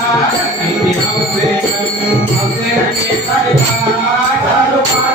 i'm Hare Hare